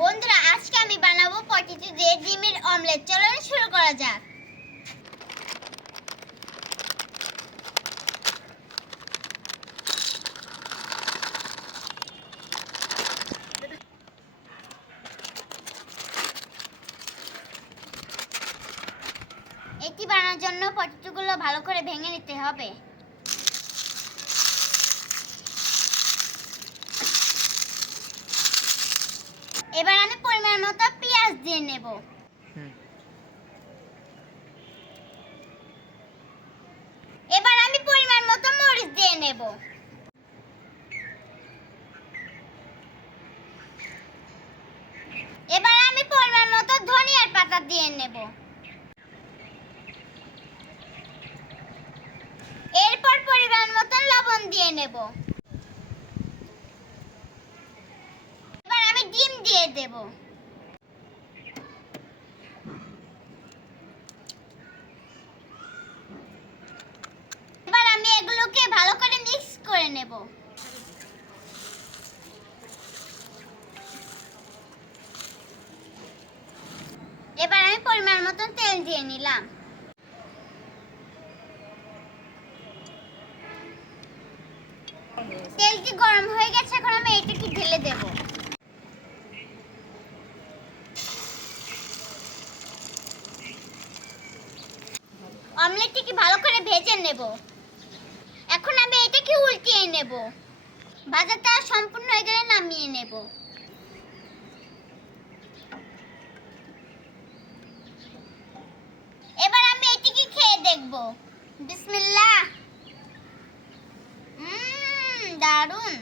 বন্ধুরা, আজকে আমি বানাবো পটেটো দিয়ে ডিমের অমলেট। চলুন শুরু করা যাক। এটি বানানোর জন্য পটেটোগুলো ভালো করে ভেঙে নিতে হবে। এবার আমি পরিমাণ মতো পেঁয়াজ দিয়ে নেব। এবার আমি পরিমাণ মতো মরিচ দিয়ে নেব। এবার আমি পরিমাণ মতো ধনিয়ার পাতা দিয়ে নেব। এরপর পরিমাণ মতো লবণ দিয়ে নেব এবার আমি ডিম দিয়ে দেব। এবার আমি এগুলোকে ভালো করে মিক্স করে নেব। এবার আমি পরিমাণ মতন তেল দিয়ে নিলাম। তেলটি গরম হয়ে গেছে, এখন আমি এটাকে ঢেলে দেব। অমলেটটিকে ভালো করে ভেজে নেব? এখন আমি এটাকে উল্টিয়ে নেব। ভাজাটা সম্পূর্ণ হয়ে গেলে নামিয়ে নেব। এবার আমি এটিকে খেয়ে দেখব। বিসমিল্লাহ। দারুণ